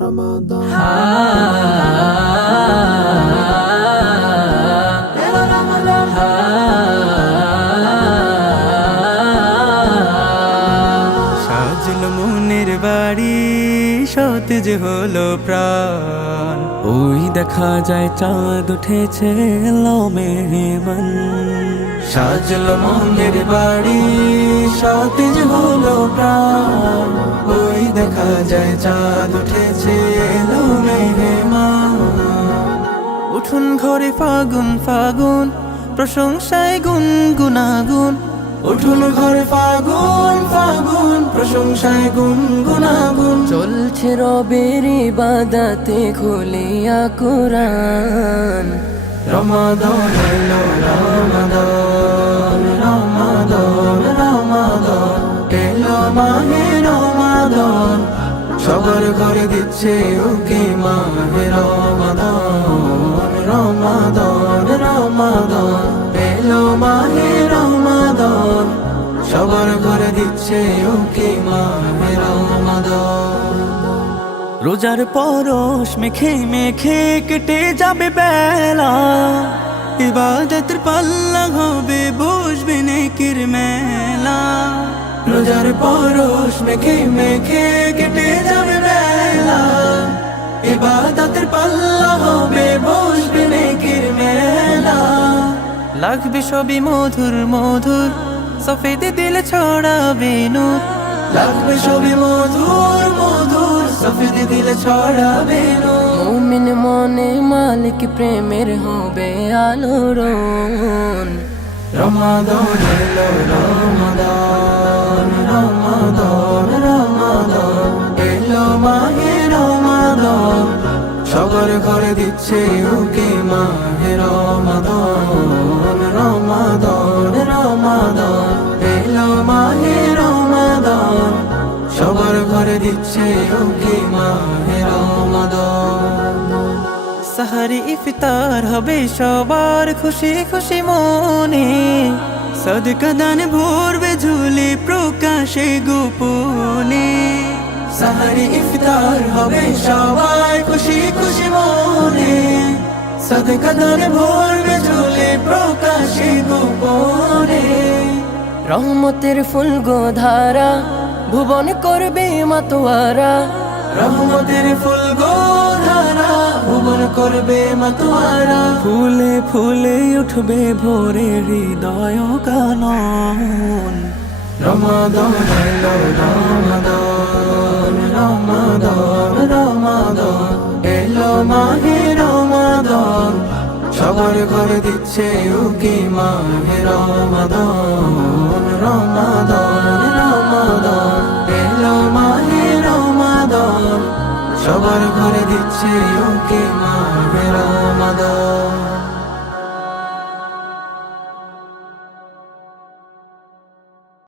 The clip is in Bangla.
Ramadan. সাজল মনের বাড়ি সতেজ হলো প্রাণ। ওই দেখা যায় চাঁদ উঠেছে এলো মেহমান সাজল মনের বাড়ি সতেজ হলো প্রাণ। ওই দেখা যায় চাঁদ উঠেছে এলো মেহমান উঠুন ঘরে ফাগুন ফাগুন প্রশংসায় গুন গুনাগুন উঠুন ঘরে ফাগুন ফাগুন প্রশংসায় গুন গুনাগুন চলছে রবের ইবাদাতে খুলিয়া কোরআন। রমাদান রমাদান। মাহে রমাদান, সবার ঘরে দিচ্ছে উকি মাহে রমাদান রমাদান রমাদান এলো মাহে রমাদান, সবার ঘরে দিচ্ছে উকি মাহে রমাদান। রোজার পরশ মেখে মেখে কেটে যাবে বেলা, ইবাদতের পাল্লা হবে, বসবে নেকির মেলা। রোজার পরশ মেখে মেখে কেটে যাবে বেলা। ইবাদতের পাল্লা হবে বসবে নেকির মেলা। লাগবে সবই মধুর মধুর সফেদে দিল ছড়াবে নূর। লাগবে সবই মধুর মধুর সফেদে দিল ছড়াবে নূর। মুমিন মনে মালিক প্রেমের হবে আলোড়ন। রমাদান এলো রমাদান সবার ঘরে দিচ্ছে উকি মাহে রমাদান রমাদান রমাদান, এলো মাহে রমাদান। সবার ঘরে দিচ্ছে উকি মাহে রমাদান। সাহারি ইফতার হবে সবার খুশি খুশি মনে। সদকা দান ভরবে ঝুলি প্রকাশে গোপনে। সাহারি ইফতার হবে সবাই খুশি খুশি মনে। সদকা দান ভরবে ঝুলি প্রকাশে গোপনে। রহমতের ফুল গোধারা ভুবন করবে মাতোয়ারা। রহমতের ফুল গোধারা ভুবন করবে মাতোয়ারা। ফুলে ফুলে উঠবে ভোরে হৃদয় কানন। সবার ঘরে দিচ্ছে উকি মাহে রমাদান রমাদান রমাদান, এলো মাহে রমাদান, সবার ঘরে দিচ্ছে উকি মাহে রমাদান।